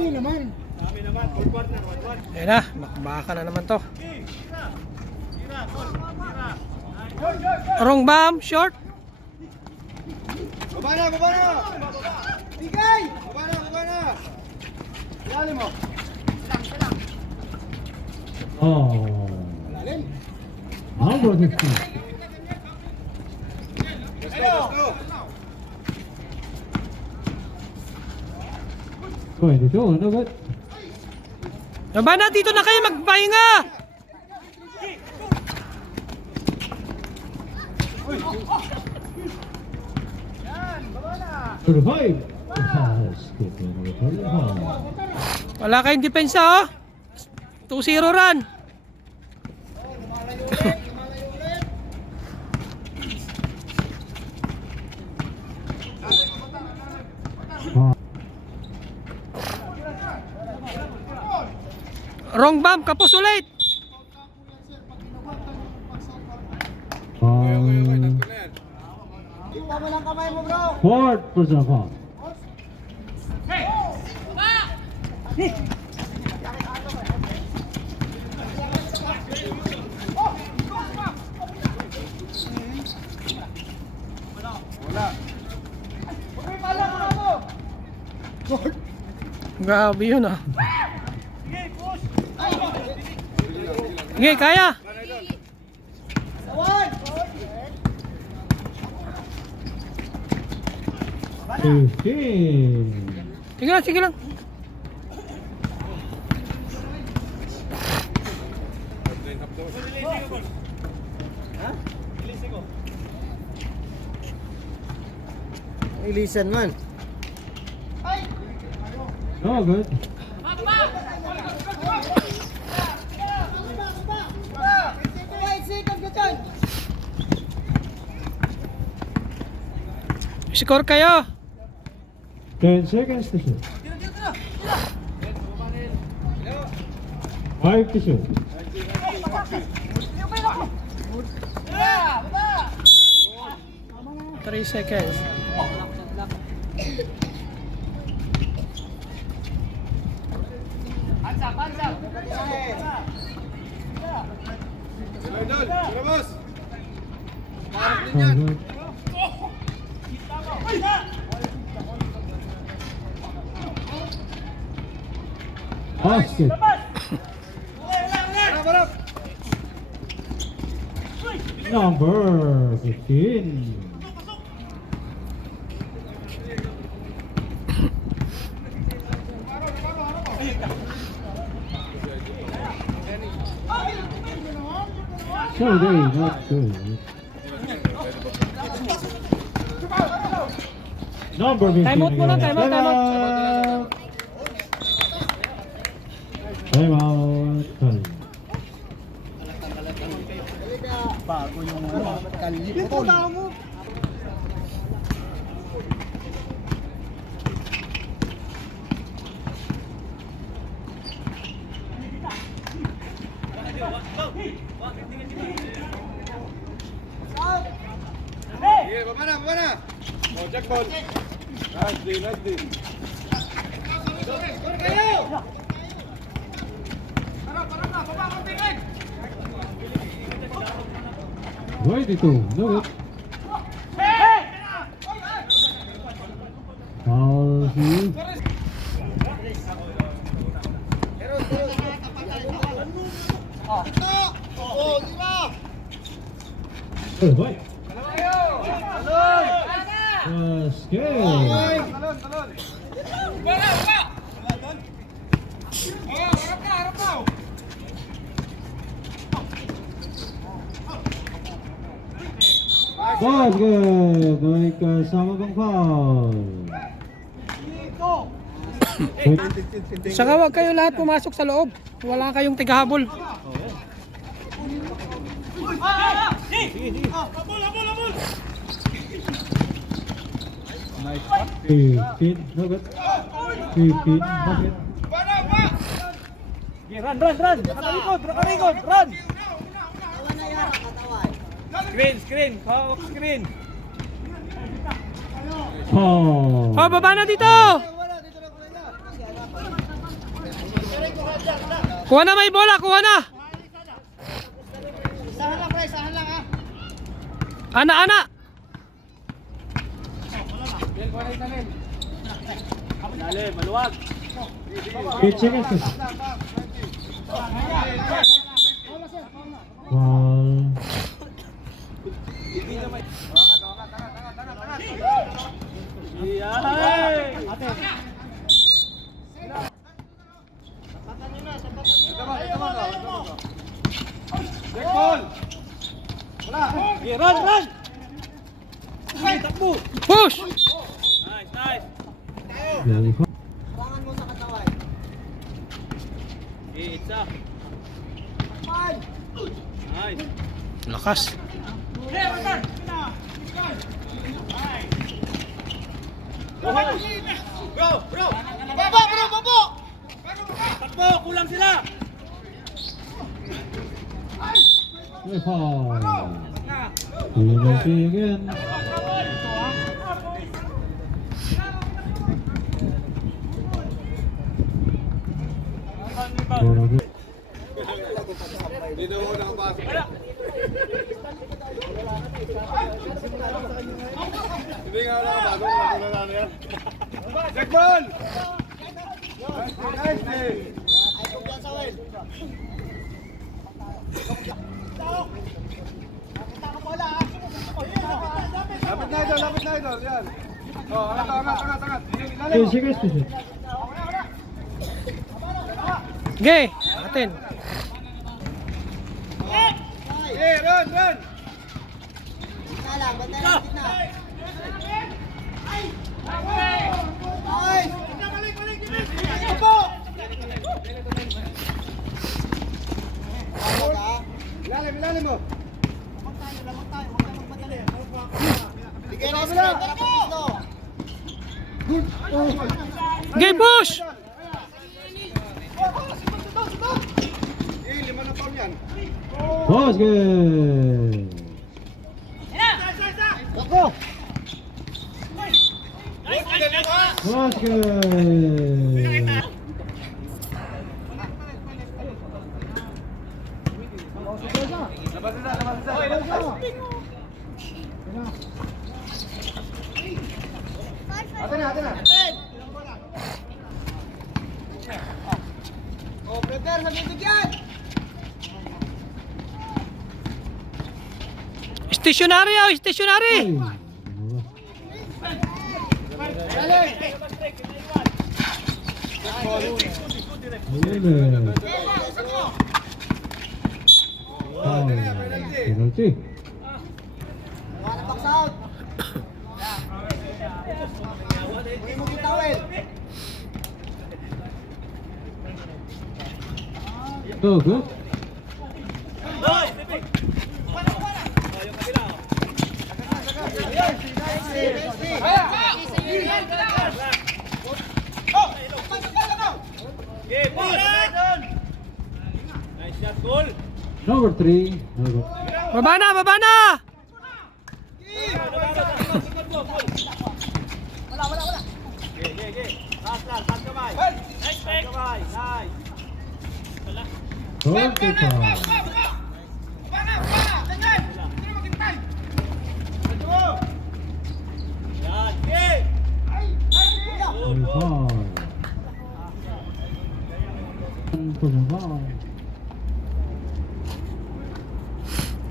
nyo naman. Ayan na, baka na naman to. Wrong bomb, short. Baba na, baba na! Bigay! Baba na, baba na! Ilalim mo. Oh. Ilalim. Number 15. Let's go, let's go! 22, no good. Baba na, dito na kayo magpahinga. 35. Skip number 35. Wala kayong depensa, oh. 2-0 run. Wrong bomb, kapos ulit. Walang kamay mo, bro! Fourth personal foul. Grabe yun, ah. Sige, kaya. Sige lang, sige lang. Ilisan man. No good. Score kayo. 10 seconds to shoot. 5 to shoot. 3 seconds. Idol, tara boss! No good. Basket. Number 15. So they not good. Number 15. Time out muna, time out, time out. Time out. Time. Bago yung kalip ko. Mo. Sige, baba na, baba na! Oh, jack ball! Nice day, nice day! Score kayo! Para na, baba ang tingin! 22. No good. Foul here. Oh, lima! Oh, boy. Talon! Basket. Talon, talon! Harap na! Basket. May kasama bang foul? Saka wag kayo lahat pumasok sa loob. Wala kayong tigahabol. 15. No good. 15. Basket. Run! Nakalikod! Run! Screen! Hawak screen! Foul. Oh, baba na dito! Kuha na, may bola, kuha na. Isahan lang, pre, isahan lang, ha. Ana. Dali, maluwag. 8 seconds. Foul. Jack ball. Wala. Okay, run. Takbo. Push! Nice. Very good. Harangan mo sa katawan. It's up. Nice. Lakas. Bro. Babo! Takbo, kulang sila. Very foul. Penalty again. Very good. Dito ako nakapasok. Hindi nga nakapasok. Natulala na yan. Jack ball. Nice. Ayaw dyan sa well. Lapit na idol. Yan. Oh, angat. 2 seconds. Okay, atin. Hey, run. Gitna lang, banda lang, gitna. Ay! Babo! Tawag, ha? Ilalim mo. Lamang tayo, huwag tayo magmadali. Bigay na yung screen para pagkito. Okay, push! Lima na foul yan. Basket. Bako! Basket. Labas na. Atin na. Oh, prepare sa bibigyan! Stationary. Penalty. Wala na box out! Huwag mo yung towel! Oh, good. Nice shot, goal. Number 3. Baba na! Last kamay. Nice. Okay, foul. Very foul. Foul.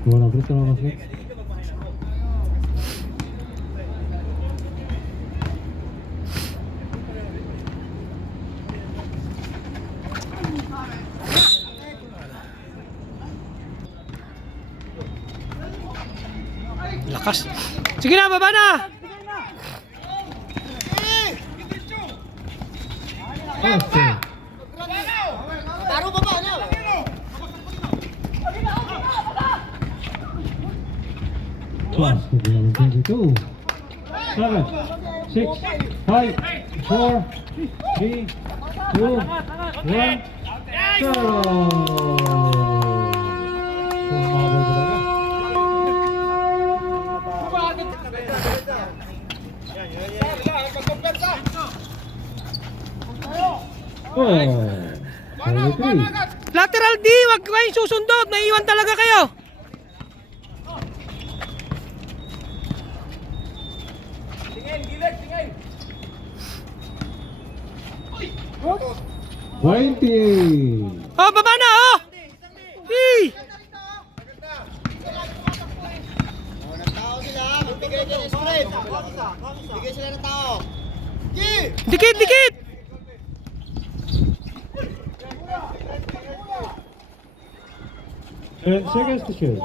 Wala berita na basket. Lakas. Sige na, baba na! Basket. Taro baba, ano? Basket number 22. 7, 6, 5, 4, 3, 2, 1. Zero. Tumabol talaga. Oh. 43. Lateral D, wag kayong susundot. Naiiwan talaga kayo. Tingin, gilid, tingin. 28. Oh, baba na, oh. Hey. Oh, ng tao sila. Magbigay din ng spread. Bigay sila ng tao. Gi! Dikit, dikit. 10 seconds to shoot.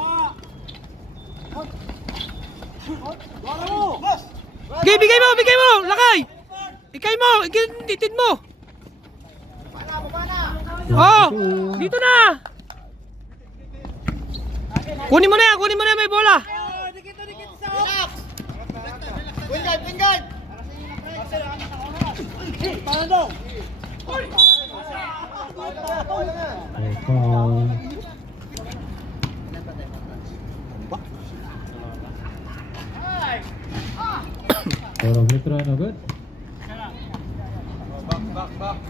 Okay, bigay mo, lakay. Itid mo. Oh, dito na. Kunin mo na, may bola. Relax! Pinggan, pinggan! Foul. Para free throw na good. Back.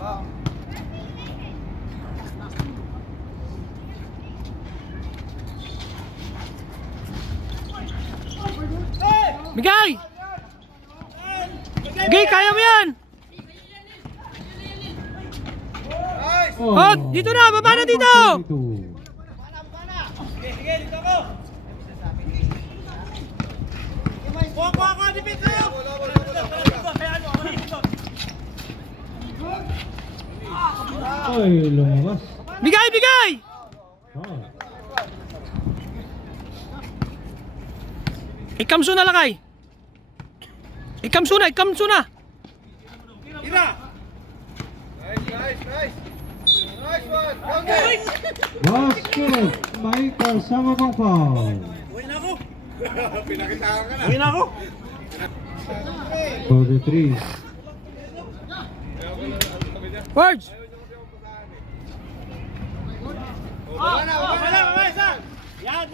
Bigay. Bigay, kaya mo yan. Oh, dito na, baba na dito. 22. Ay, lumabas. Bigay. Foul. Ikamso na lakay. Ikamso na. Ira. Nice. Nice one. Okay. Basket. May kasama pang foul. Pinakitaan ka na. 43. Words. Baba na, isa. Yan,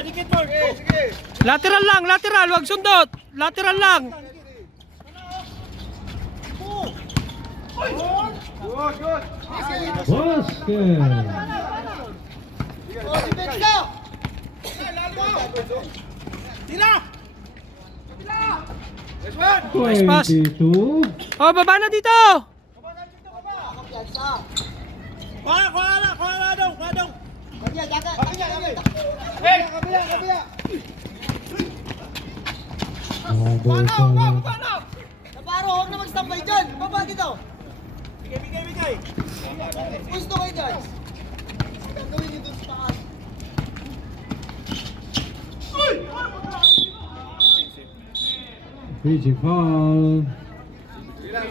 Sige. Lateral lang, wag sundot. Lateral lang. Good. Basket. Oh, defense na! Nice one. Nice pass. 22. Oh, baba na dito. Kanya, dagat! Kabila! Naparo, huwag na mag-standby dyan! Baba dito! Bigay! Gusto kayo dyan! Gagawin nyo dun sa taas! PG foul. Sige lang.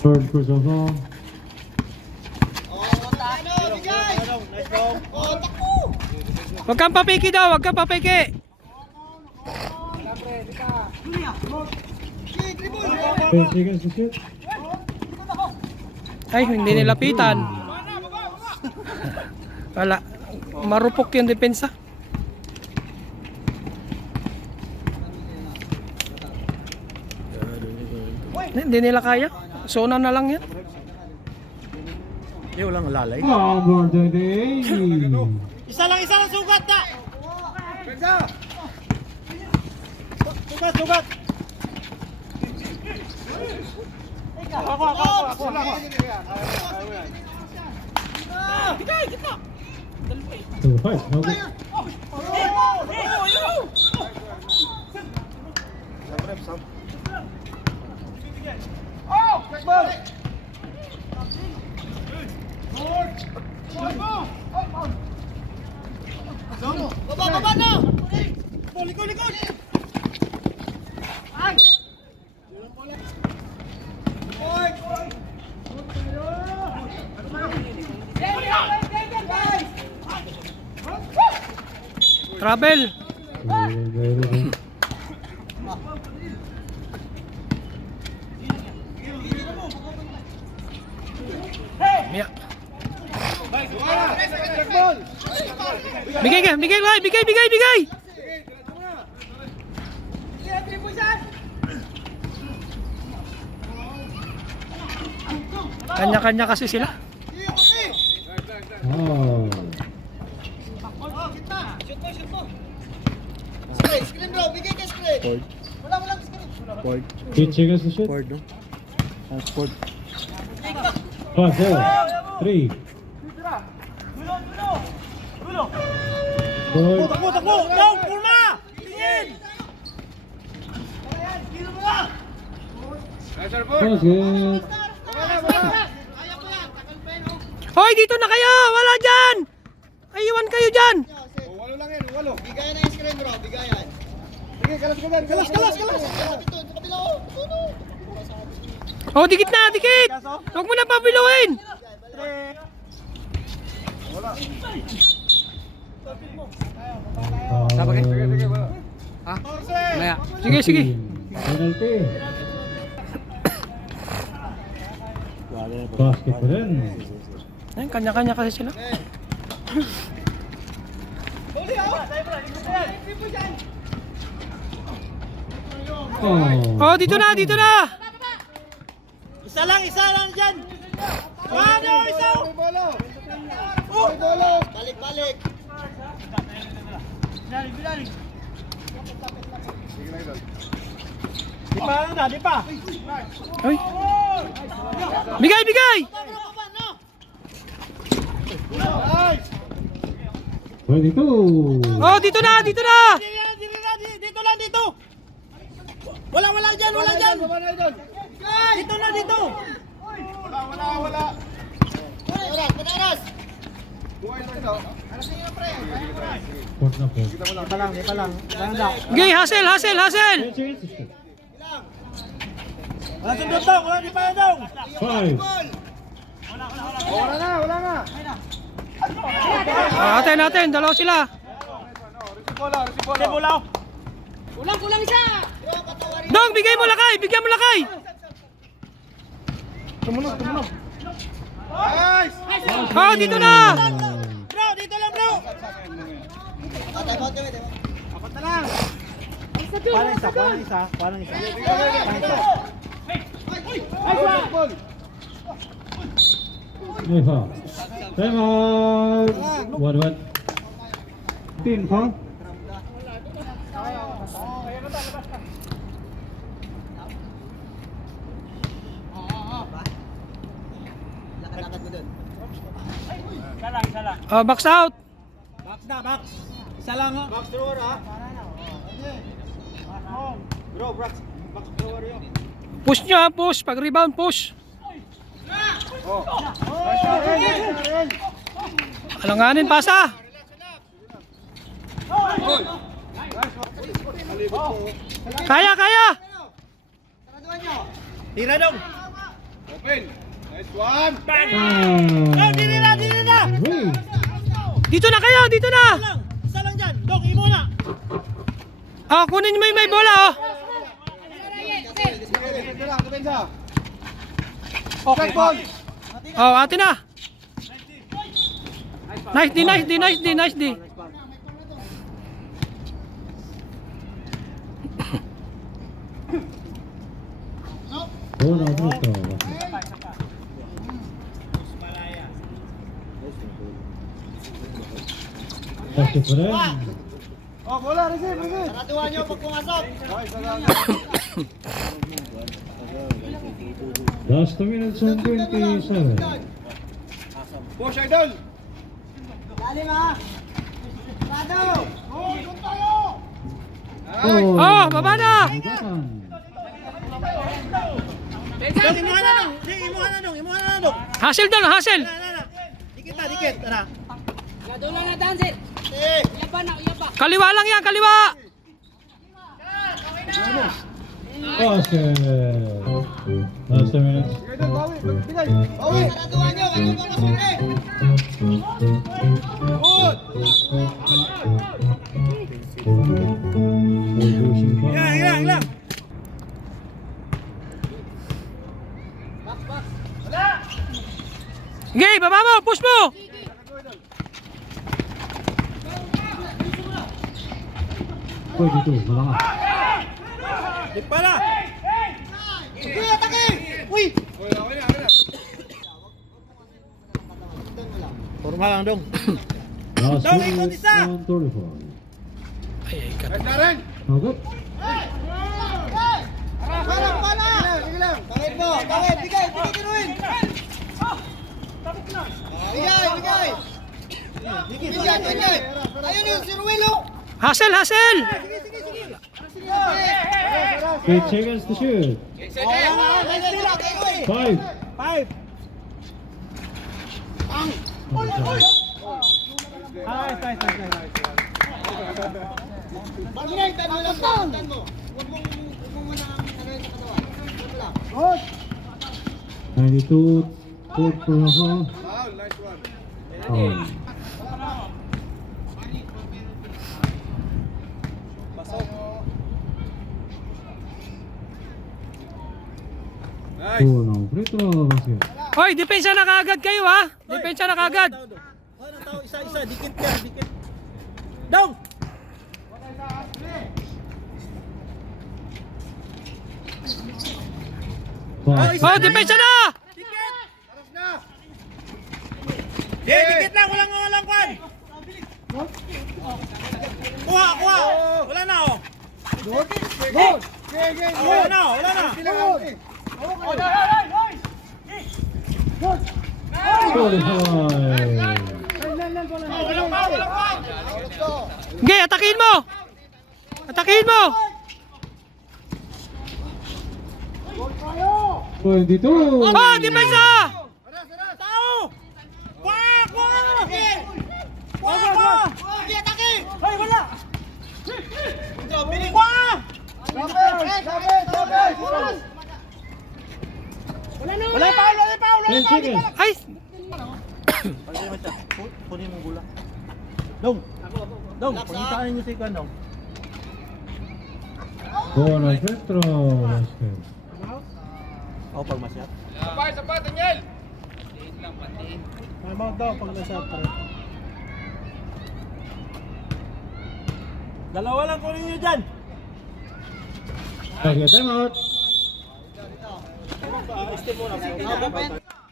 Third personal foul. Oh, tano! Bigay! Oh, taku! Wag kang papiki daw, wag kang papiki. Gi, dribble! 10 seconds to shoot. Ay, hindi nilapitan. Wala. Marupok yung depensa. Hindi nila kaya. Sona na lang yan. Foul for 28. Isa lang sugat na! Pensa. Sugat! Ako! Bigay! Gitna! 2-5. No good. Baba na! Likod! Ay! Travel. Mia. Bigay. Kanya-kanya kasi sila. Foul. Shoot mo. Screen bro, bigay ka screen. Walang screen. 8 seconds to shoot. 5, 4, 3. Takbo! Down! Pulma! Tingin! Basket. Hoy, dito na kayo! Wala dyan! Ay, iwan kayo dyan! Walo lang yan, walo. Bigayan na yung screen bro, bigayan. Sige, kalas ka dyan, kalas. Ito, sa kabila ko. Oh, dikit na, dikit! Huwag mo na pabiluin! Sabagay. Sige, wala. Maya. Sige. Penalty. Basket pa rin. Ay, kanya-kanya kasi sila. Oh. Oh, dito na! Isa lang dyan. Ano, isa. May bolo. May bolo. Balik. Sige na idol. Di pa. Hoy. Bigay! 22. Oh, dito na! Dito. Wala dyan. Baba na idol. Dito. Wala. Pataras. Buhay na ito. Fourth na fourth. Kita mo lang. Gay, hustle! 10 seconds to shoot. Wala sundot daw. Wala di pa daw. 5. Wala na. Natin, dalaw sila. Receive bola. Dong, bigyan mo lakay! Tumunog. Nice! Oh, dito na! Bro, dito lang bro. Apat na lang. Parang isa. Ball. May foul. Time out. 1-1. 10 foul. Lakad mo dun. Oh, box out! Box. Isa lang ha. Box thrower ha. Bro, box thrower yun. Push nyo ha, push! Pag rebound, push! Alanganin, pasa! Kaya! Saraduan nyo. Tira dong. Open. Nice one. Dili na. Wait. Dito na kayo! Isa lang dyan. Dong, imo na. Oh, kunin mo yung may bola, oh! Depensa. Okay, ball. Oh, atin na! Nice D! Oh, no, bruto. Basket pa rin. Oh, bola, receive. Saraduan nyo pag pumasok. Last 2 minutes and 27. Push, idol. Lalim ha. Sarado. Oh, baba na! Bigatan. Dong, imuha na dong. Hustle doon, hustle! Dikit. Tara. Kaliwa lang yan, kaliwa! Basket. Last 2 minutes. Sige, idol, bawi. Bigay. Bawi. Saraduan nyo. Ano papasukin? Reducing foul. Hilang. Okay, baba mo, push mo! 42, malakas. Di pala. Sige, atake. Uy. Okay na. halang dong. Last Dong, minute ikot isa. on 35. Ay, kat. Nice, Darren. Okay. Sige lang. Bakit mo? Bakit? Bigay kinuin. Bigay. Bigay. Ayun yun, si Ruelo. Hustle, hustle! Six seconds to shoot. 5. 5. Bagay, tan mo lang. Tan mo. Huwag mong muna ang ano sa katawan. Wala. 92. 4 for a foul. Foul, nice one. Foul. Nice. Puno. Free throw basket. Hoy, depensa na kaagad kayo ha. Depensa na kaagad. Ano tao isa dikit ka, dikit. Dong. Five. Oh, depensa na! Dikit lang, walang kwan. Kuha. Wala na oh. Wala na. 45. Sige, atakin mo! Atakin mo! 22. Oh, depensa! Tao. Kuha. Sige, atake. Hoy, wala. Bilis. Kuha. Wala pa. 10 seconds. Ay! Kunin mo gula. Dong, pagkitaan niyo si Kwan, Dong. Puno. Free throw basket. Ako pag masyat. Sapat, Daniel. Ano daw pag nasyat pa rin. Dalawa lang kunin niyo dyan. Okay, time out.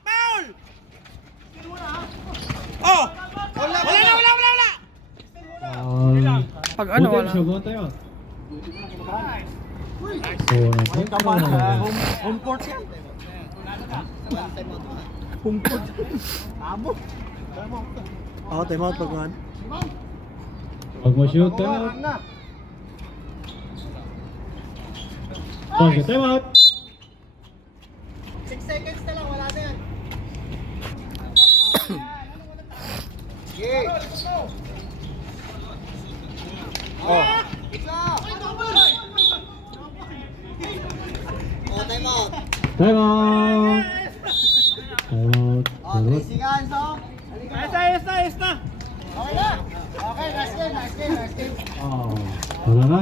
Foul! Oh! Wala! Pag ano, wala. Buwan time out. Puno. Free throw. Home court yan. Home court. Abo. Oo, time out pag man. Pag ma-shoot, time out. Okay, time out. 6 seconds na lang, wala na yan. Oh. Time out. Time out. Time out. Oh, 3 seconds, oh. Ayos na. Okay na. Okay, last game. Oh, wala na.